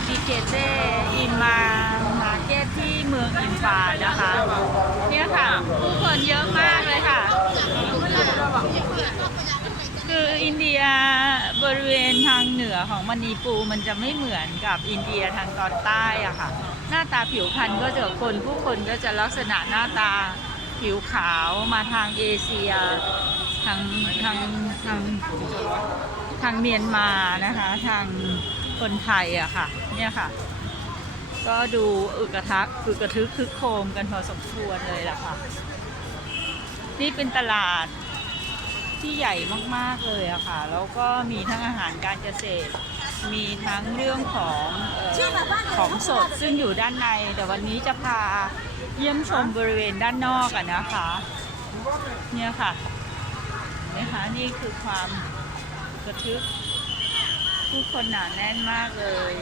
ารนูติเกเตอินมามาร์เก็ตที่เมืองอิมฟานะคะ เนี่ยค่ะผู้คนเยอะมากเลยค่ะ คืออินเดียบริเวณทางเหนือของมณีปูมันจะไม่เหมือนกับอินเดียทางตอนใต้อะค่ะ หน้าตาผิวพรรณก็จะคนผู้คนก็จะลักษณะหน้าตาผิวขาวมาทางเอเชียทางทางทางทางเมียนมานะคะทาง คนไทยอะค่ะ เนี่ยค่ะ ก็ดูอึกระทักอึกกระทึกคึกโครมกันพอสมควรเลยล่ะค่ะ นี่เป็นตลาดที่ใหญ่มากๆเลยอะค่ะ แล้วก็มีทั้งอาหารการเกษตร มีทั้งเรื่องของออของสดซึ่งอยู่ด้านใน แต่วันนี้จะพาเยี่ยมชมบริเวณด้านนอกอะนะคะ เนี่ยค่ะเห็นะคะนี่คือความกระทึก ผู้คนหนาแน่นมากเลย